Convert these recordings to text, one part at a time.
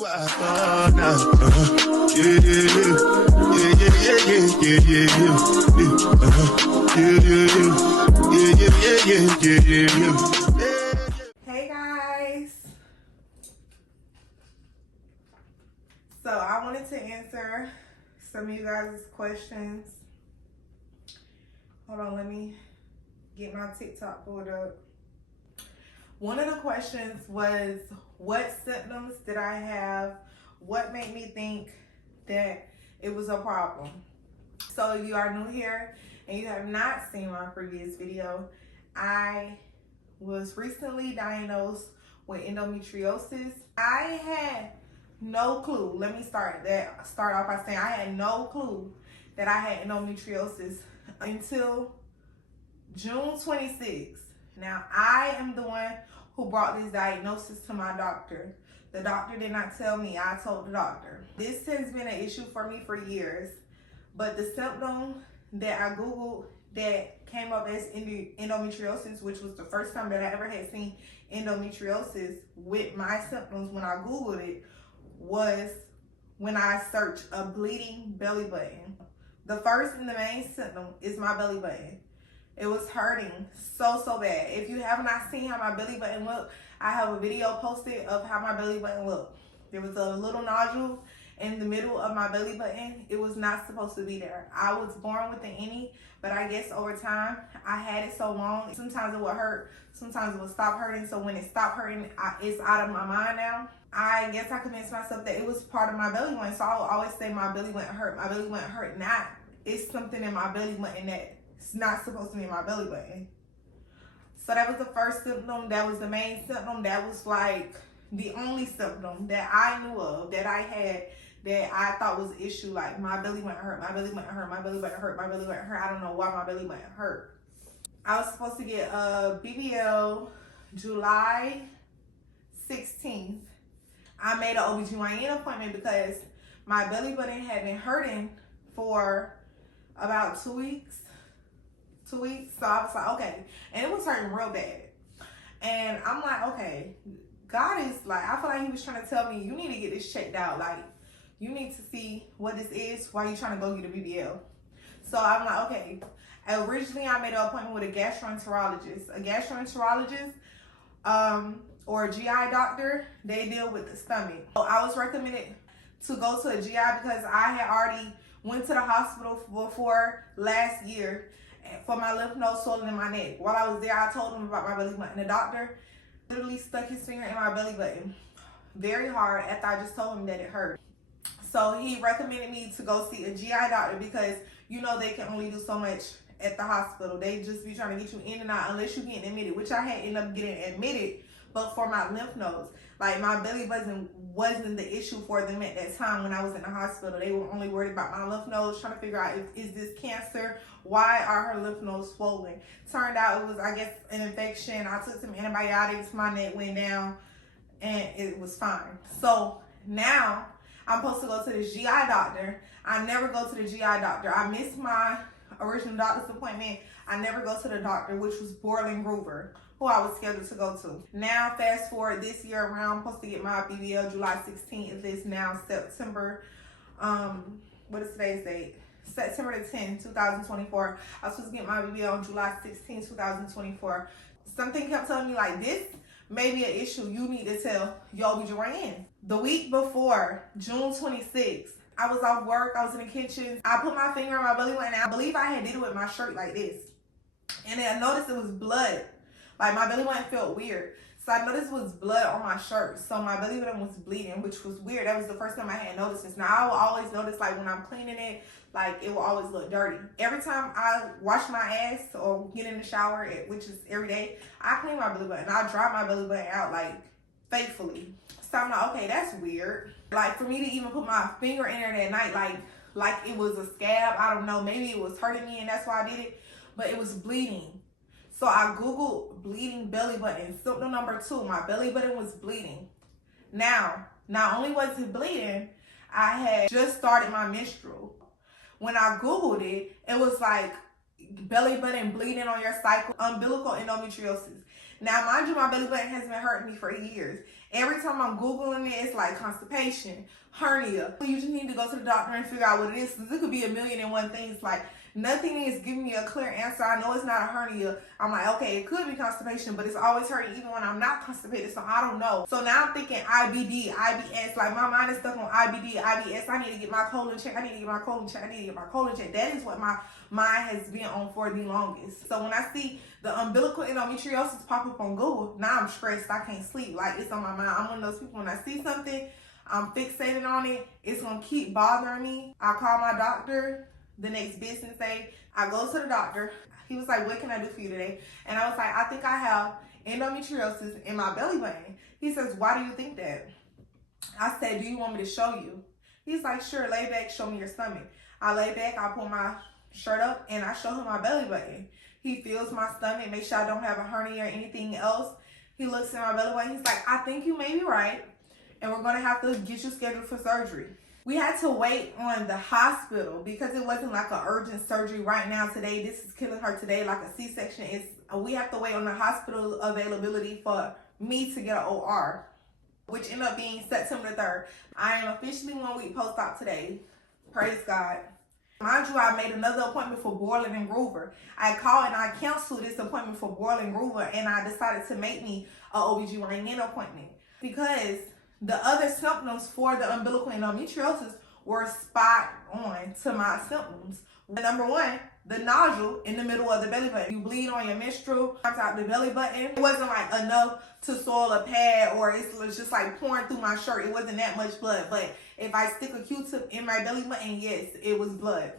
Hey guys, so I wanted to answer some of you guys' questions. Hold on, let me get my TikTok pulled up. One of the questions was, what symptoms did I have? What made me think that it was a problem? So if you are new here and you have not seen my previous video, I was recently diagnosed with endometriosis. I had no clue. Let me start off by saying I had no clue that I had endometriosis until June 26th. Now, I am the one who brought this diagnosis to my doctor. The doctor did not tell me, I told the doctor. This has been an issue for me for years, but the symptom that I Googled that came up as endometriosis, which was the first time that I ever had seen endometriosis with my symptoms when I Googled it, was when I searched a bleeding belly button. The first and the main symptom is my belly button. It was hurting so bad. If you have not seen how my belly button looked, I have a video posted of how my belly button looked. There was a little nodule in the middle of my belly button. It was not supposed to be there. I was born with an innie, but I guess over time, I had it so long, sometimes it would hurt, sometimes it would stop hurting. So when it stopped hurting, it's out of my mind now. I guess I convinced myself that it was part of my belly button. So I would always say my belly button hurt, my belly button hurt. Not, it's something in my belly button that's not supposed to be in my belly button. So that was the first symptom. That was the main symptom. That was like the only symptom that I knew of that I had that I thought was an issue. Like my belly button hurt, my belly button hurt, my belly button hurt, my belly button hurt. I don't know why my belly button hurt. I was supposed to get a BBL July 16th. I made an OBGYN appointment because my belly button had been hurting for about 2 weeks. 2 weeks. So I was like, okay. And it was hurting real bad. And I'm like, okay, God is like, I feel like he was trying to tell me, you need to get this checked out. Like, you need to see what this is while you're trying to go get a BBL. So I'm like, okay. Originally, I made an appointment with a gastroenterologist. A gastroenterologist, or a GI doctor, they deal with the stomach. So I was recommended to go to a GI because I had already went to the hospital before last year for my lymph node swelling in my neck. While I was there, I told him about my belly button. The doctor literally stuck his finger in my belly button very hard after I just told him that it hurt. So he recommended me to go see a GI doctor because, you know, they can only do so much at the hospital. They just be trying to get you in and out unless you get admitted, which I had ended up getting admitted, but for my lymph nodes. Like my belly wasn't the issue for them at that time when I was in the hospital. They were only worried about my lymph nodes, trying to figure out is this cancer? Why are her lymph nodes swollen? Turned out it was, I guess, an infection. I took some antibiotics, my neck went down, and it was fine. So now I'm supposed to go to the GI doctor. I never go to the GI doctor. I missed my original doctor's appointment. I never go to the doctor, which was Borland Groover, who I was scheduled to go to. Now, fast forward this year around, I'm supposed to get my BBL July 16th. It's now September, what is today's date? September the 10th, 2024. I was supposed to get my BBL on July 16th, 2024. Something kept telling me like, this may be an issue you need to tell your OBGYN. The week before, June 26th, I was off work, I was in the kitchen. I put my finger on my belly button, and I believe I had did it with my shirt like this. And then I noticed it was blood. Like my belly button felt weird. So I noticed it was blood on my shirt. So my belly button was bleeding, which was weird. That was the first time I had noticed this. Now I will always notice, like when I'm cleaning it, like it will always look dirty. Every time I wash my ass or get in the shower, which is every day, I clean my belly button. I dry my belly button out like faithfully. So I'm like, okay, that's weird. Like for me to even put my finger in there that night, like it was a scab. I don't know. Maybe it was hurting me and that's why I did it. But it was bleeding. So I Googled bleeding belly button. Symptom number 2, my belly button was bleeding. Now, not only was it bleeding, I had just started my menstrual. When I Googled it, it was like belly button bleeding on your cycle, umbilical endometriosis. Now, mind you, my belly button has been hurting me for years. Every time I'm Googling it, it's like constipation, hernia. You just need to go to the doctor and figure out what it is, because it could be a million and one things. Like, nothing is giving me a clear answer. I know it's not a hernia. I'm like, okay, it could be constipation, but it's always hurting even when I'm not constipated, so I don't know. So now I'm thinking IBD, IBS. Like, my mind is stuck on IBD, IBS. I need to get my colon checked. I need to get my colon checked. I need to get my colon checked. That is what my mind has been on for the longest. So when I see the umbilical endometriosis pop up on Google, now I'm stressed. I can't sleep. Like, it's on my mind. I'm one of those people, when I see something, I'm fixated on it. It's going to keep bothering me. I call my doctor the next business day. I go to the doctor. He was like, what can I do for you today? And I was like, I think I have endometriosis in my belly button. He says, why do you think that? I said, do you want me to show you? He's like, sure, lay back, show me your stomach. I lay back, I pull my shirt up, and I show him my belly button. He feels my stomach, make sure I don't have a hernia or anything else. He looks at my belly button. He's like, I think you may be right, and we're going to have to get you scheduled for surgery. We had to wait on the hospital because it wasn't like an urgent surgery right now today. This is killing her today, like a C-section. We have to wait on the hospital availability for me to get an OR, which ended up being September 3rd. I am officially 1 week post-op today. Praise God. Mind you, I made another appointment for Borland and Groover. I called and I canceled this appointment for Borland and Groover, and I decided to make me an OBGYN appointment because the other symptoms for the umbilical endometriosis were spot on to my symptoms. Number one, the nodule in the middle of the belly button. You bleed on your menstrual, comes out the belly button. It wasn't like enough to soil a pad, or it was just like pouring through my shirt. It wasn't that much blood, but if I stick a Q-tip in my belly button, yes, it was blood.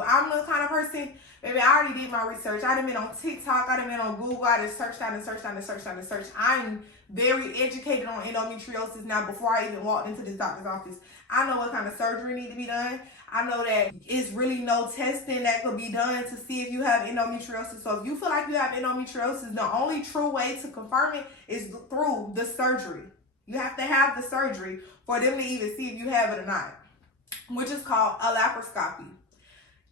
I'm the kind of person, baby, I already did my research. I done been on TikTok, I done been on Google, I just searched out and searched out and searched out and searched. I'm very educated on endometriosis now before I even walked into this doctor's office. I know what kind of surgery need to be done. I know that it's really no testing that could be done to see if you have endometriosis. So if you feel like you have endometriosis, the only true way to confirm it is through the surgery. You have to have the surgery for them to even see if you have it or not, which is called a laparoscopy.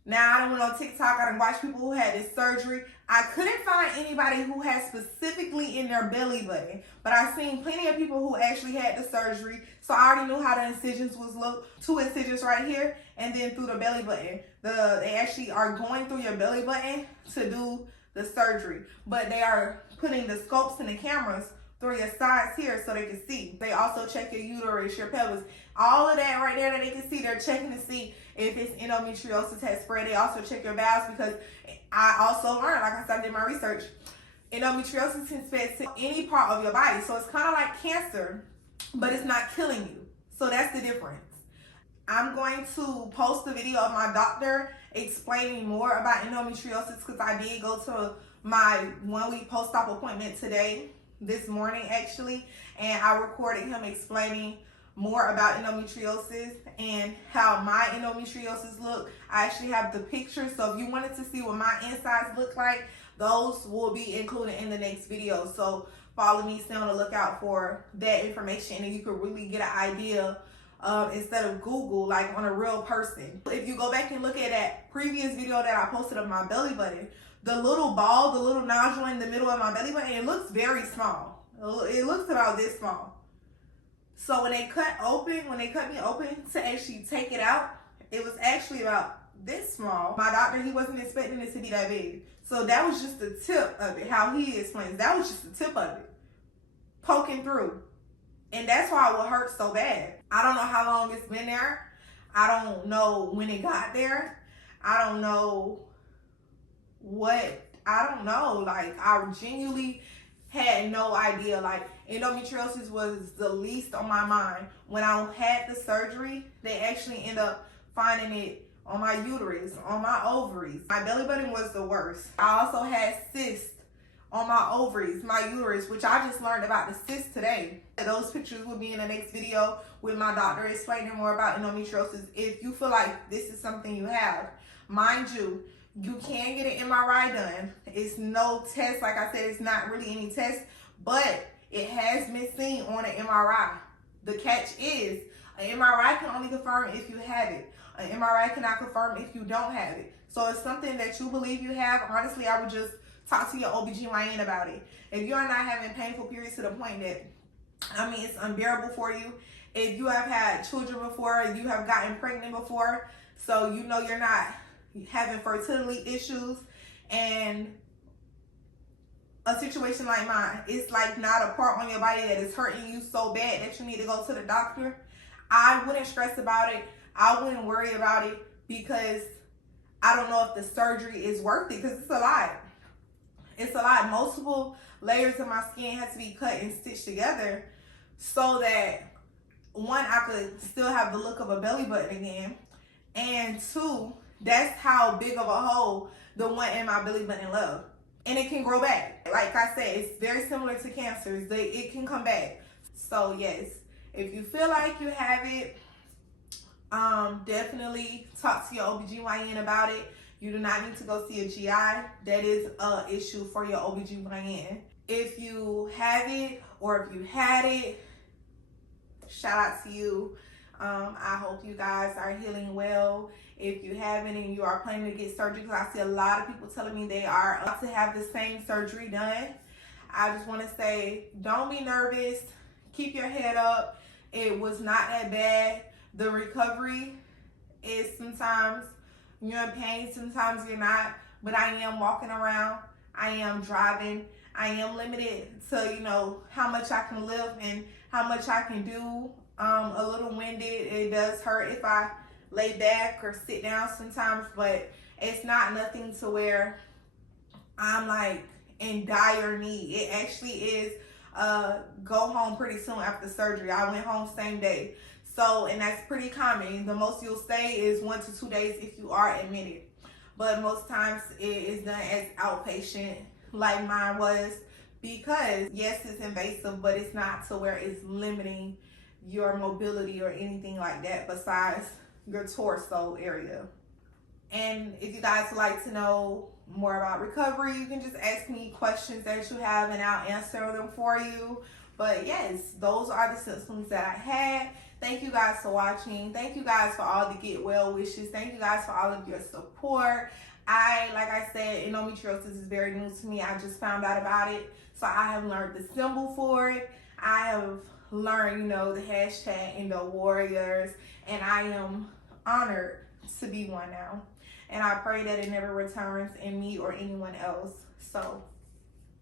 Now, I done went on TikTok, I done watched people who had this surgery. I couldn't find anybody who had specifically in their belly button, but I've seen plenty of people who actually had the surgery. So I already knew how the incisions was look. 2 incisions right here, and then through the belly button. They actually are going through your belly button to do the surgery, but they are putting the scopes and the cameras through your sides here so they can see. They also check your uterus, your pelvis, all of that right there that they can see. They're checking to see if it's endometriosis has spread. They also check your bowels because I also learned, like I said, I did my research, endometriosis can spread to any part of your body. So it's kind of like cancer, but it's not killing you. So that's the difference. I'm going to post a video of my doctor explaining more about endometriosis because I did go to my 1 week post-op appointment today, this morning actually, and I recorded him explaining more about endometriosis and how my endometriosis look. I actually have the picture, so if you wanted to see what my insides look like, those will be included in the next video. So follow me, stay on the lookout for that information, and you could really get an idea instead of Google, like on a real person. If you go back and look at that previous video that I posted of my belly button, the little ball, the little nodule in the middle of my belly button, it looks very small. It looks about this small. So when they cut me open to actually take it out, it was actually about this small. My doctor, he wasn't expecting it to be that big. So that was just the tip of it, how he explains. That was just the tip of it, poking through. And that's why it would hurt so bad. I don't know how long it's been there. I don't know when it got there. I don't know like I genuinely had no idea. Like endometriosis was the least on my mind. When I had the surgery, they actually ended up finding it on my uterus, on my ovaries. My belly button was the worst. I also had cysts on my ovaries, my uterus, which I just learned about the cysts today. Those pictures will be in the next video with my doctor explaining more about endometriosis. If you feel like this is something you have, mind you, you can get an MRI done. It's no test. Like I said, it's not really any test, but it has been seen on an MRI. The catch is an MRI can only confirm if you have it. An MRI cannot confirm if you don't have it. So it's something that you believe you have. Honestly, I would just talk to your OBGYN about it. If you are not having painful periods to the point that I mean, it's unbearable for you. If you have had children before, you have gotten pregnant before, so you know you're not having fertility issues, and a situation like mine, it's like not a part on your body that is hurting you so bad that you need to go to the doctor, I wouldn't stress about it. I wouldn't worry about it, because I don't know if the surgery is worth it, because it's a lot. It's a lot. Multiple layers of my skin has to be cut and stitched together so that, one, I could still have the look of a belly button again, and two, that's how big of a hole the one in my belly button left. And it can grow back. Like I said, it's very similar to cancers. It can come back. So yes, if you feel like you have it, definitely talk to your OBGYN about it. You do not need to go see a GI. That is an issue for your OBGYN. If you have it, or if you had it, shout out to you. I hope you guys are healing well. If you haven't and you are planning to get surgery, because I see a lot of people telling me they are up to have the same surgery done, I just want to say, don't be nervous. Keep your head up. It was not that bad. The recovery is, sometimes you're in pain, sometimes you're not, but I am walking around, I am driving, I am limited to, you know, how much I can lift and how much I can do. A little winded. It does hurt if I lay back or sit down sometimes, but it's not nothing to where I'm like in dire need. It actually is go home pretty soon after surgery. I went home same day. So, and that's pretty common. The most you'll stay is 1 to 2 days if you are admitted. But most times it is done as outpatient, like mine was, because yes, it's invasive, but it's not to where it's limiting your mobility or anything like that besides your torso area. And if you guys would like to know more about recovery, you can just ask me questions that you have and I'll answer them for you. But yes, those are the symptoms that I had. Thank you guys for watching. Thank you guys for all the get well wishes. Thank you guys for all of your support. Like I said, endometriosis is very new to me. I just found out about it. So I have learned the symbol for it. I have learned, you know, the hashtag Endo Warriors, and I am honored to be one now. And I pray that it never returns in me or anyone else. So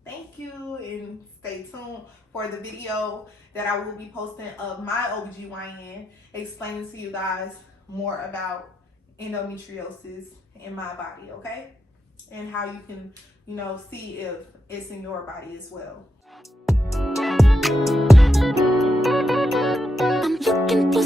thank you, and stay tuned for the video that I will be posting of my OBGYN explaining to you guys more about endometriosis in my body, okay? And how you can, you know, see if it's in your body as well. I'm looking for